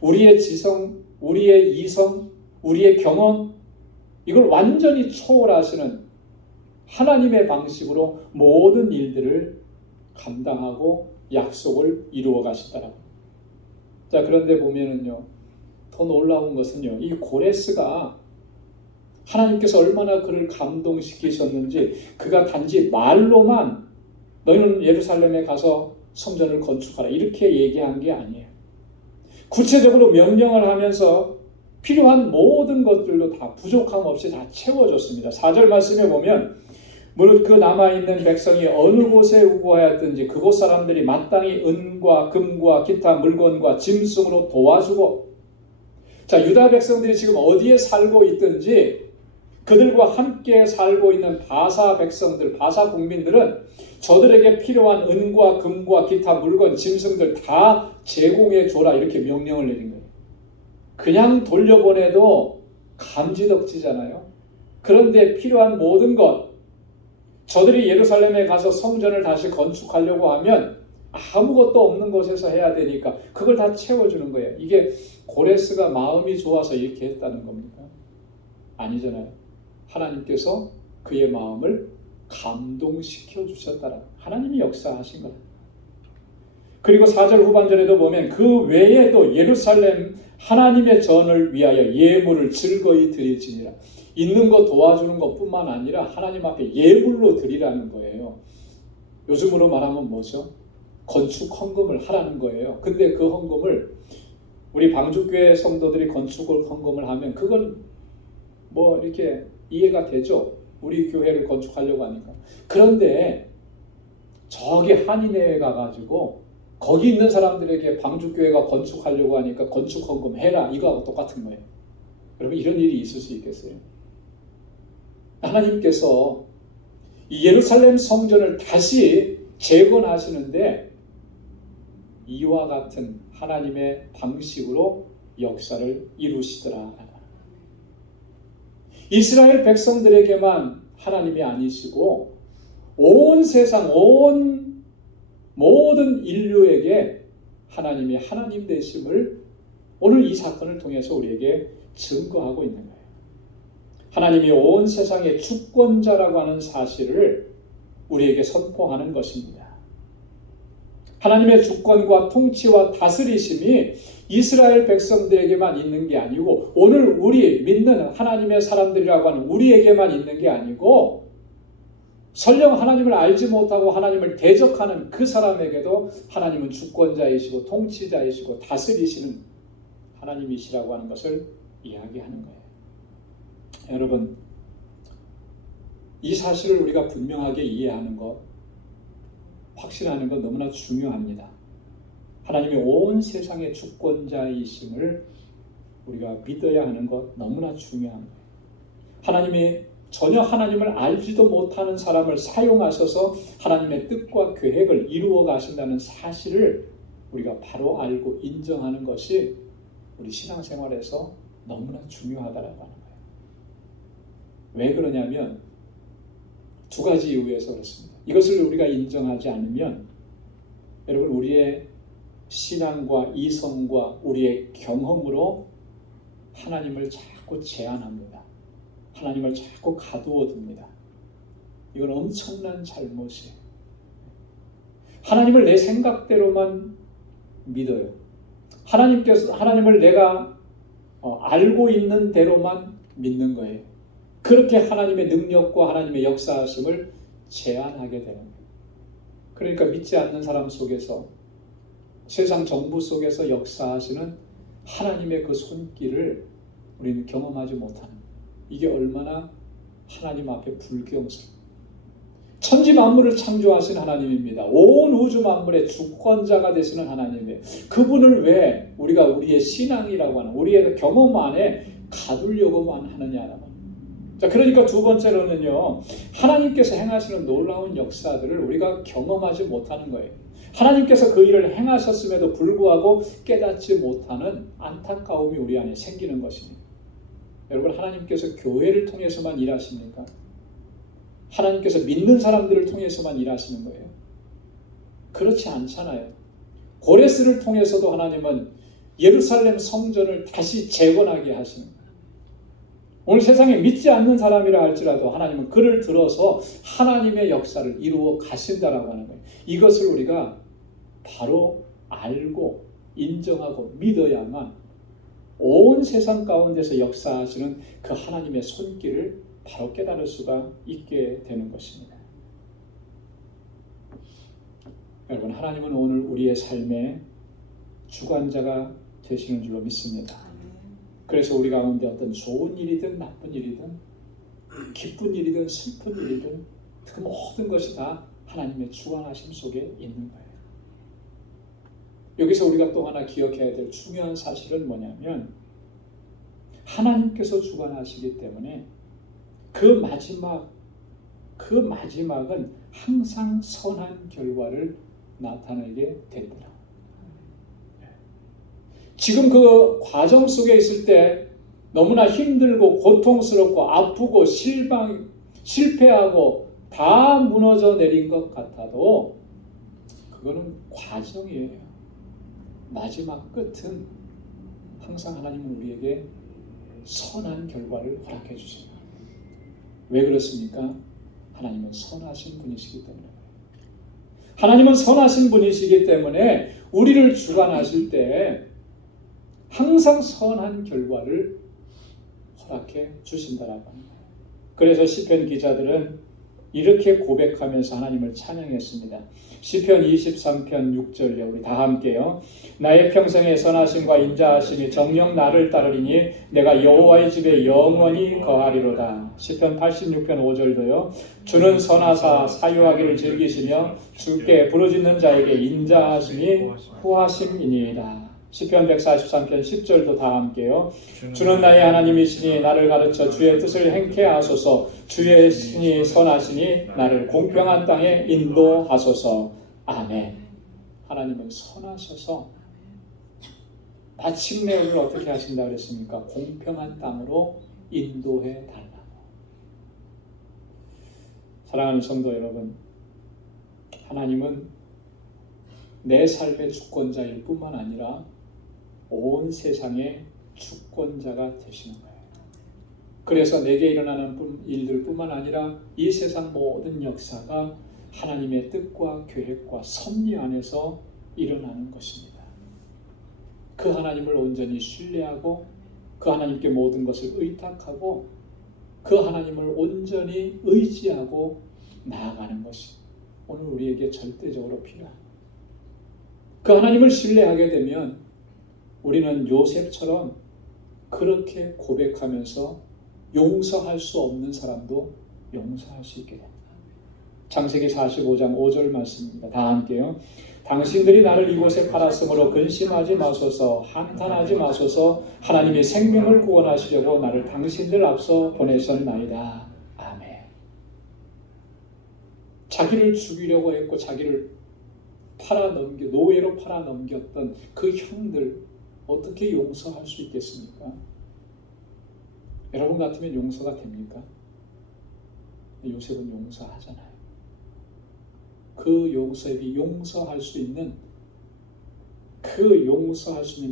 우리의 지성, 우리의 이성, 우리의 경험, 이걸 완전히 초월하시는 하나님의 방식으로 모든 일들을 감당하고 약속을 이루어 가시더라고요. 자, 그런데 보면은요, 더 놀라운 것은요, 이 고레스가 하나님께서 얼마나 그를 감동시키셨는지, 그가 단지 말로만 너희는 예루살렘에 가서 성전을 건축하라 이렇게 얘기한 게 아니에요. 구체적으로 명령을 하면서 필요한 모든 것들도 다 부족함 없이 다 채워줬습니다. 4절 말씀에 보면 무릇 그 남아있는 백성이 어느 곳에 우거하였든지 그곳 사람들이 마땅히 은과 금과 기타 물건과 짐승으로 도와주고. 자, 유다 백성들이 지금 어디에 살고 있든지 그들과 함께 살고 있는 바사 백성들, 바사 국민들은 저들에게 필요한 은과 금과 기타 물건, 짐승들 다 제공해 줘라 이렇게 명령을 내린 거예요. 그냥 돌려보내도 감지덕지잖아요. 그런데 필요한 모든 것, 저들이 예루살렘에 가서 성전을 다시 건축하려고 하면 아무것도 없는 곳에서 해야 되니까 그걸 다 채워주는 거예요. 이게 고레스가 마음이 좋아서 이렇게 했다는 겁니까? 아니잖아요. 하나님께서 그의 마음을 감동시켜 주셨다라. 하나님이 역사하신 거다. 그리고 4절 후반절에도 보면 그 외에도 예루살렘 하나님의 전을 위하여 예물을 즐거이 드릴지니라. 있는 거 도와주는 것뿐만 아니라 하나님 앞에 예물로 드리라는 거예요. 요즘으로 말하면 뭐죠? 건축 헌금을 하라는 거예요. 근데 그 헌금을 우리 방주교회 성도들이 건축을 헌금을 하면 그건 이렇게 이해가 되죠? 우리 교회를 건축하려고 하니까. 그런데 저기 한인회에 가가지고 거기 있는 사람들에게 방주교회가 건축하려고 하니까 건축헌금 해라, 이거하고 똑같은 거예요. 여러분, 이런 일이 있을 수 있겠어요? 하나님께서 이 예루살렘 성전을 다시 재건하시는데 이와 같은 하나님의 방식으로 역사를 이루시더라. 이스라엘 백성들에게만 하나님이 아니시고 온 세상, 온 모든 인류에게 하나님이 하나님 되심을 오늘 이 사건을 통해서 우리에게 증거하고 있는 거예요. 하나님이 온 세상의 주권자라고 하는 사실을 우리에게 선포하는 것입니다. 하나님의 주권과 통치와 다스리심이 이스라엘 백성들에게만 있는 게 아니고 오늘 우리 믿는 하나님의 사람들이라고 하는 우리에게만 있는 게 아니고 설령 하나님을 알지 못하고 하나님을 대적하는 그 사람에게도 하나님은 주권자이시고 통치자이시고 다스리시는 하나님이시라고 하는 것을 이야기하는 거예요. 여러분, 이 사실을 우리가 분명하게 이해하는 것, 확신하는 것 너무나 중요합니다. 하나님이 온 세상의 주권자이심을 우리가 믿어야 하는 것 너무나 중요한 거예요. 하나님이 전혀 하나님을 알지도 못하는 사람을 사용하셔서 하나님의 뜻과 계획을 이루어 가신다는 사실을 우리가 바로 알고 인정하는 것이 우리 신앙생활에서 너무나 중요하다라고 하는 거예요. 왜 그러냐면 두 가지 이유에서 그렇습니다. 이것을 우리가 인정하지 않으면 여러분, 우리의 신앙과 이성과 우리의 경험으로 하나님을 자꾸 제한합니다. 하나님을 자꾸 가두어 둡니다. 이건 엄청난 잘못이에요. 하나님을 내 생각대로만 믿어요. 하나님을 내가 알고 있는 대로만 믿는 거예요. 그렇게 하나님의 능력과 하나님의 역사하심을 제한하게 되는 거예요. 그러니까 믿지 않는 사람 속에서, 세상 정부 속에서 역사하시는 하나님의 그 손길을 우리는 경험하지 못하는 거예요. 이게 얼마나 하나님 앞에 불경스러워요. 천지 만물을 창조하신 하나님입니다. 온 우주 만물의 주권자가 되시는 하나님이에요. 그분을 왜 우리가 우리의 신앙이라고 하는, 우리의 경험 안에 가두려고만 하느냐라고. 자, 그러니까 두 번째로는요, 하나님께서 행하시는 놀라운 역사들을 우리가 경험하지 못하는 거예요. 하나님께서 그 일을 행하셨음에도 불구하고 깨닫지 못하는 안타까움이 우리 안에 생기는 것입니다. 여러분, 하나님께서 교회를 통해서만 일하십니까? 하나님께서 믿는 사람들을 통해서만 일하시는 거예요? 그렇지 않잖아요. 고레스를 통해서도 하나님은 예루살렘 성전을 다시 재건하게 하시는 거예요. 오늘 세상에 믿지 않는 사람이라 할지라도 하나님은 그를 들어서 하나님의 역사를 이루어 가신다라고 하는 거예요. 이것을 우리가 바로 알고 인정하고 믿어야만 온 세상 가운데서 역사하시는 그 하나님의 손길을 바로 깨달을 수가 있게 되는 것입니다. 여러분, 하나님은 오늘 우리의 삶의 주관자가 되시는 줄로 믿습니다. 그래서 우리 가운데 어떤 좋은 일이든 나쁜 일이든 기쁜 일이든 슬픈 일이든 그 모든 것이 다 하나님의 주관하심 속에 있는 거예요. 여기서 우리가 또 하나 기억해야 될 중요한 사실은 뭐냐면 하나님께서 주관하시기 때문에 그 마지막은 항상 선한 결과를 나타내게 된다. 지금 그 과정 속에 있을 때 너무나 힘들고 고통스럽고 아프고 실패하고 다 무너져 내린 것 같아도 그거는 과정이에요. 마지막 끝은 항상 하나님은 우리에게 선한 결과를 허락해 주십니다. 왜 그렇습니까? 하나님은 선하신 분이시기 때문에. 하나님은 선하신 분이시기 때문에 우리를 주관하실 때 항상 선한 결과를 허락해 주신다라고 합니다. 그래서 시편 기자들은 이렇게 고백하면서 하나님을 찬양했습니다. 시편 23편 6절에 우리 다 함께요. 나의 평생의 선하심과 인자하심이 정녕 나를 따르리니 내가 여호와의 집에 영원히 거하리로다. 시편 86편 5절도요. 주는 선하사 사유하기를 즐기시며 주께 부르짖는 자에게 인자하심이 후하심이니이다. 시편 143편 10절도 다 함께요. 주는 나의 하나님이시니 나를 가르쳐 주의 뜻을 행케 하소서. 주의 신이 선하시니 나를 공평한 땅에 인도하소서. 아멘. 하나님은 선하셔서 마침내 우리를 어떻게 하신다 그랬습니까? 공평한 땅으로 인도해 달라고. 사랑하는 성도 여러분, 하나님은 내 삶의 주권자일 뿐만 아니라 온 세상의 주권자가 되시는 거예요. 그래서 내게 일어나는 일들 뿐만 아니라 이 세상 모든 역사가 하나님의 뜻과 계획과 섭리 안에서 일어나는 것입니다. 그 하나님을 온전히 신뢰하고 그 하나님께 모든 것을 의탁하고 그 하나님을 온전히 의지하고 나아가는 것이 오늘 우리에게 절대적으로 필요합니다. 그 하나님을 신뢰하게 되면 우리는 요셉처럼 그렇게 고백하면서 용서할 수 없는 사람도 용서할 수 있게 됩니다. 창세기 45장 5절 말씀입니다. 다 함께요. 당신들이 나를 이곳에 팔았으므로 근심하지 마소서, 한탄하지 마소서. 하나님이 생명을 구원하시려고 나를 당신들 앞서 보내셨나이다. 아멘. 자기를 죽이려고 했고 자기를 노예로 팔아넘겼던 그 형들 어떻게 용서할 수 있겠습니까? 여러분 같으면 용서가 됩니까? 요셉은 용서하잖아요. 그 요셉이 용서할 수 있는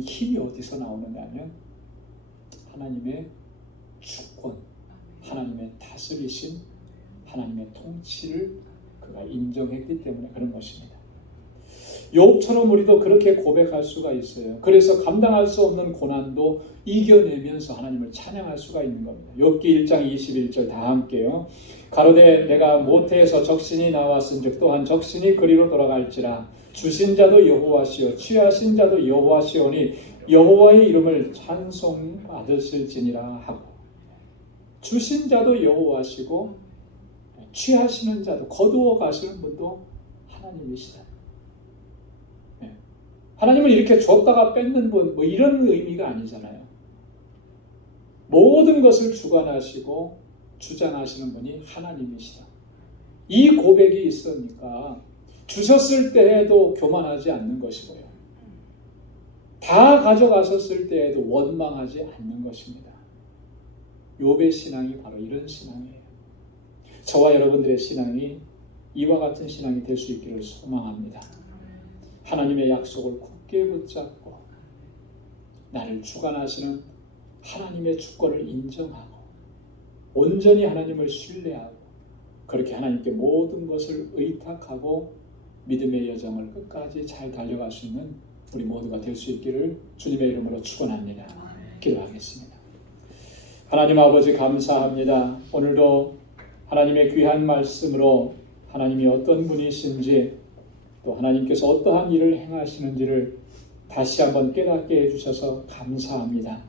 힘이 어디서 나오느냐면 하나님의 주권, 하나님의 다스리심, 하나님의 통치를 그가 인정했기 때문에 그런 것입니다. 욥처럼 우리도 그렇게 고백할 수가 있어요. 그래서 감당할 수 없는 고난도 이겨내면서 하나님을 찬양할 수가 있는 겁니다. 욥기 1장 21절 다 함께요. 가로되 내가 모태에서 적신이 나왔은즉 또한 적신이 그리로 돌아갈지라. 주신 자도 여호와시요 취하신 자도 여호와시오니 여호와의 이름을 찬송받으실지니라 하고. 주신 자도 여호와시고 취하시는 자도 거두어 가시는 분도 하나님이시다. 하나님은 이렇게 줬다가 뺏는 분, 이런 의미가 아니잖아요. 모든 것을 주관하시고 주장하시는 분이 하나님이시다. 이 고백이 있으니까 주셨을 때에도 교만하지 않는 것이고요. 다 가져가셨을 때에도 원망하지 않는 것입니다. 욥의 신앙이 바로 이런 신앙이에요. 저와 여러분들의 신앙이 이와 같은 신앙이 될 수 있기를 소망합니다. 하나님의 약속을 굳게 붙잡고 나를 주관하시는 하나님의 주권을 인정하고 온전히 하나님을 신뢰하고 그렇게 하나님께 모든 것을 의탁하고 믿음의 여정을 끝까지 잘 달려갈 수 있는 우리 모두가 될 수 있기를 주님의 이름으로 축원합니다. 기도하겠습니다. 하나님 아버지 감사합니다. 오늘도 하나님의 귀한 말씀으로 하나님이 어떤 분이신지 또 하나님께서 어떠한 일을 행하시는지를 다시 한번 깨닫게 해주셔서 감사합니다.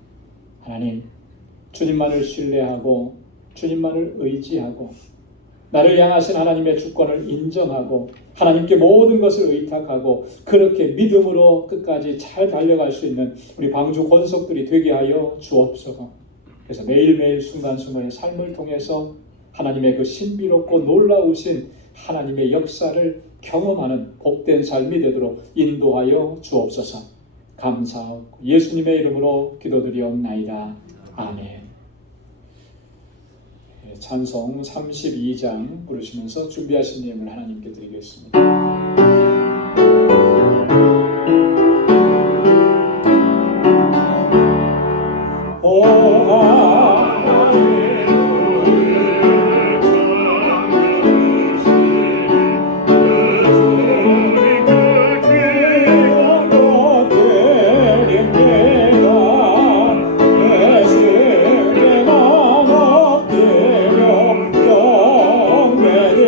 하나님, 주님만을 신뢰하고 주님만을 의지하고 나를 향하신 하나님의 주권을 인정하고 하나님께 모든 것을 의탁하고 그렇게 믿음으로 끝까지 잘 달려갈 수 있는 우리 방주 권속들이 되게 하여 주옵소서. 그래서 매일매일 순간순간의 삶을 통해서 하나님의 그 신비롭고 놀라우신 하나님의 역사를 경험하는 복된 삶이 되도록 인도하여 주옵소서. 감사하고 예수님의 이름으로 기도드리옵나이다. 아멘. 찬송 32장 부르시면서 준비하신 예물 하나님께 드리겠습니다. 내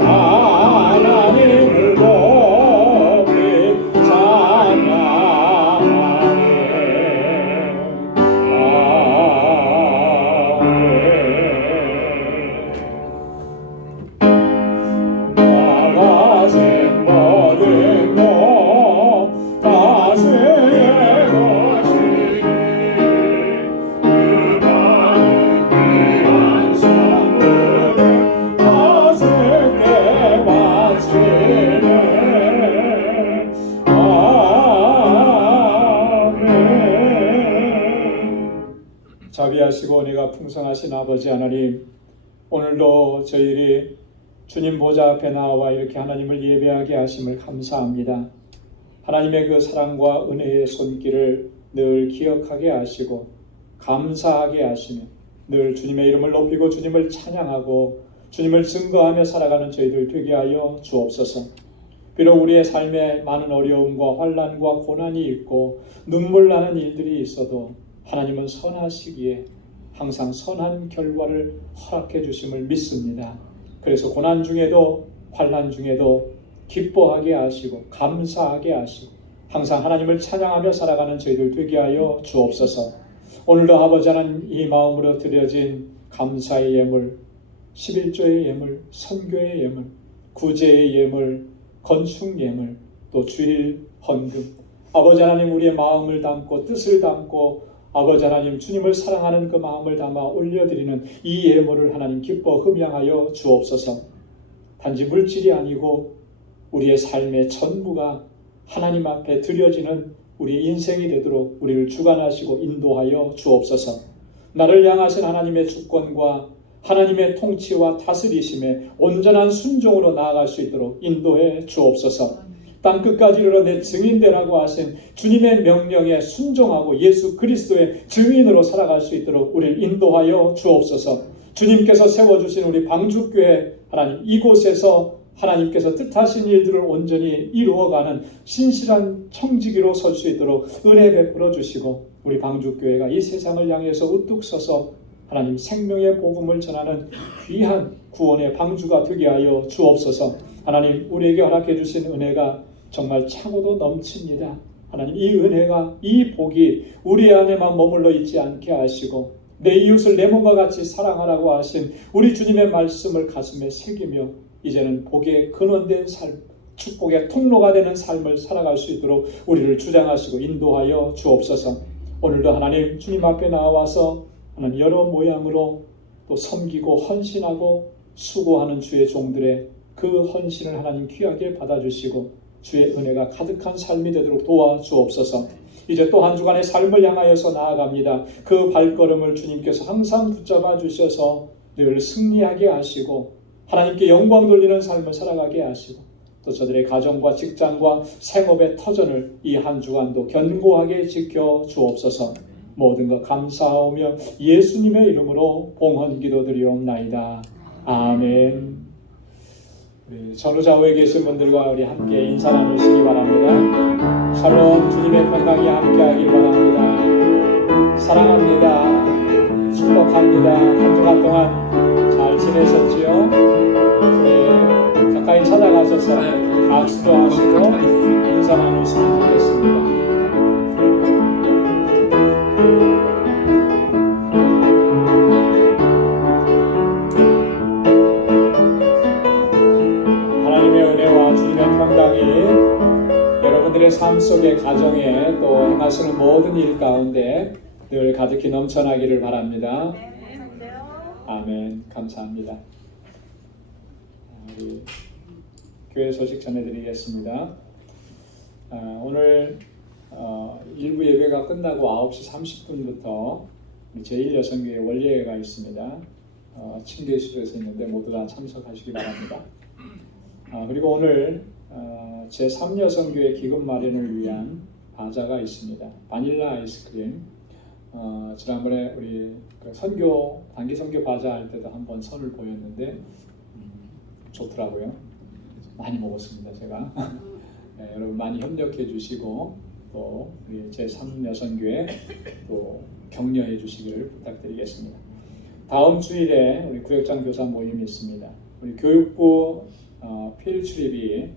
하나님을 높이 찬양하네. 나가진 모든 것 다스의 것이니 그 많은 귀한 선물을 다스게 바치네. 아멘. 자비하시고 은혜가 풍성하신 아버지 하나님, 오늘도 저희들이 주님 보좌 앞에 나와 이렇게 하나님을 예배하게 하심을 감사합니다. 하나님의 그 사랑과 은혜의 손길을 늘 기억하게 하시고 감사하게 하시며 늘 주님의 이름을 높이고 주님을 찬양하고 주님을 증거하며 살아가는 저희들 되게 하여 주옵소서. 비록 우리의 삶에 많은 어려움과 환난과 고난이 있고 눈물 나는 일들이 있어도 하나님은 선하시기에 항상 선한 결과를 허락해 주심을 믿습니다. 그래서 고난 중에도 환난 중에도 기뻐하게 하시고 감사하게 하시고 항상 하나님을 찬양하며 살아가는 저희들 되게 하여 주옵소서. 오늘도 아버지 하나님, 이 마음으로 드려진 감사의 예물, 11조의 예물, 선교의 예물, 구제의 예물, 건축 예물, 또 주일 헌금, 아버지 하나님, 우리의 마음을 담고 뜻을 담고 아버지 하나님, 주님을 사랑하는 그 마음을 담아 올려드리는 이 예물을 하나님 기뻐 흠양하여 주옵소서. 단지 물질이 아니고 우리의 삶의 전부가 하나님 앞에 드려지는 우리 인생이 되도록 우리를 주관하시고 인도하여 주옵소서. 나를 향하신 하나님의 주권과 하나님의 통치와 다스리심에 온전한 순종으로 나아갈 수 있도록 인도해 주옵소서. 땅끝까지 이르러 내 증인되라고 하신 주님의 명령에 순종하고 예수 그리스도의 증인으로 살아갈 수 있도록 우리를 인도하여 주옵소서. 주님께서 세워주신 우리 방주교회 하나님, 이곳에서 하나님께서 뜻하신 일들을 온전히 이루어가는 신실한 청지기로 설 수 있도록 은혜 베풀어 주시고, 우리 방주교회가 이 세상을 향해서 우뚝 서서 하나님 생명의 복음을 전하는 귀한 구원의 방주가 되게 하여 주옵소서. 하나님, 우리에게 허락해 주신 은혜가 정말 차고도 넘칩니다. 하나님, 이 은혜가, 이 복이 우리 안에만 머물러 있지 않게 하시고 내 이웃을 내 몸과 같이 사랑하라고 하신 우리 주님의 말씀을 가슴에 새기며 이제는 복의 근원된 삶, 축복의 통로가 되는 삶을 살아갈 수 있도록 우리를 주장하시고 인도하여 주옵소서. 오늘도 하나님 주님 앞에 나와서 하나님 여러 모양으로 또 섬기고 헌신하고 수고하는 주의 종들의 그 헌신을 하나님 귀하게 받아주시고 주의 은혜가 가득한 삶이 되도록 도와주옵소서. 이제 또 한 주간의 삶을 향하여서 나아갑니다. 그 발걸음을 주님께서 항상 붙잡아 주셔서 늘 승리하게 하시고 하나님께 영광 돌리는 삶을 살아가게 하시고 또 저들의 가정과 직장과 생업의 터전을 이 한 주간도 견고하게 지켜 주옵소서. 모든 것 감사하오며 예수님의 이름으로 봉헌 기도드리옵나이다. 아멘. 우리 전후좌우에 계신 분들과 우리 함께 인사 나누시기 바랍니다. 샬롬, 주님의 평강이 함께하길 바랍니다. 사랑합니다. 축복합니다. 한 주간 동안 잘 지내셨지요? 우리 가까이 찾아가셔서 악수도 하시고 인사 나누시면 좋겠습니다. 평강이 여러분들의 삶 속에, 가정에 또 행하시는 모든 일 가운데 늘 가득히 넘쳐나기를 바랍니다. 아멘. 감사합니다. 우리 교회 소식 전해드리겠습니다. 오늘 일부 예배가 끝나고 9시 30분부터 제1여성교회 원례회가 있습니다. 침대실에서 있는데 모두 다 참석하시기 바랍니다. 그리고 오늘 제3여성교회 기금 마련을 위한 바자가 있습니다. 바닐라 아이스크림. 지난번에 우리 선교, 단기 선교 바자 할 때도 한번 선을 보였는데 좋더라고요. 많이 먹었습니다, 제가. 네, 여러분 많이 협력해 주시고 또 우리 제3여성교회 또 격려해 주시기를 부탁드리겠습니다. 다음 주일에 우리 구역장 교사 모임이 있습니다. 우리 교육부 필 출입이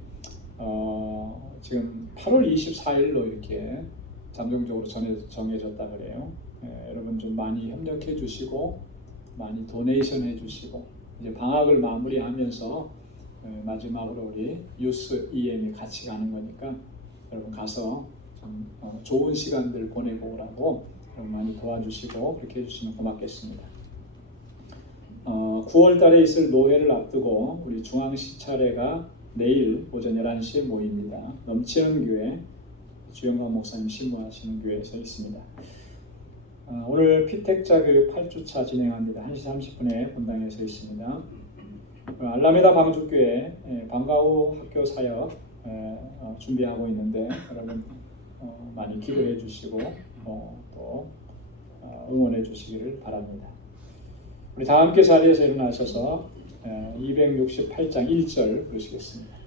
지금 8월 24일로 이렇게 잠정적으로 정해졌다 그래요. 여러분 좀 많이 협력해 주시고 많이 도네이션 해 주시고 이제 방학을 마무리하면서 마지막으로 우리 유스 EM이 같이 가는 거니까 여러분 가서 좀 좋은 시간들 보내고 오라고 많이 도와주시고 그렇게 해주시면 고맙겠습니다. 9월 달에 있을 노회를 앞두고 우리 중앙시 차례가 내일 오전 11시에 모입니다. 넘치는 교회 주영광 목사님 신부하시는 교회에서 있습니다. 오늘 피택자 교육 8주차 진행합니다. 1시 30분에 본당에서 있습니다. 알라메다 방주교회 방과 후 학교 사역 준비하고 있는데 여러분 많이 기도해 주시고 또 응원해 주시기를 바랍니다. 우리 다 함께 자리에서 일어나셔서 268장 1절 부르시겠습니다.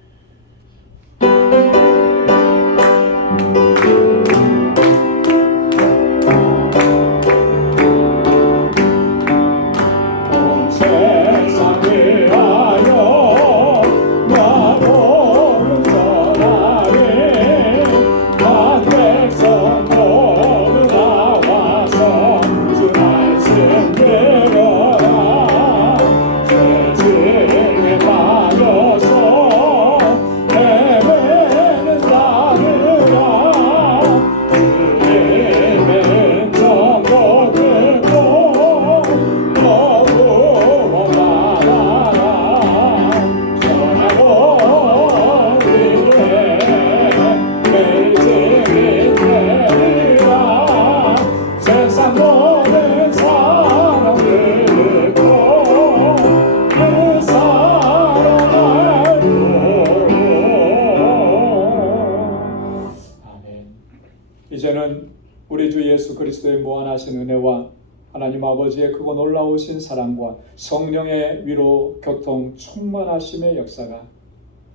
이제는 우리 주 예수 그리스도의 무한하신 은혜와 하나님 아버지의 크고 놀라우신 사랑과 성령의 위로 교통 충만하심의 역사가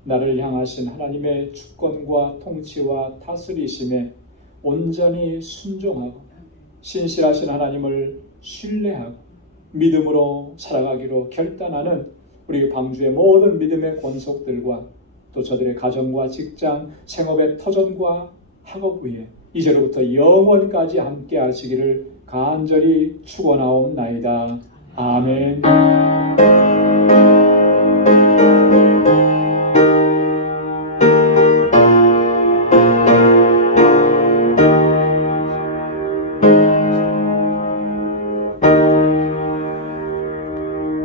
나를 향하신 하나님의 주권과 통치와 다스리심에 온전히 순종하고 신실하신 하나님을 신뢰하고 믿음으로 살아가기로 결단하는 우리 방주의 모든 믿음의 권속들과 또 저들의 가정과 직장, 생업의 터전과 학업 위에 이제로부터 영원까지 함께 하시기를 간절히 축원하옵나이다. 아멘.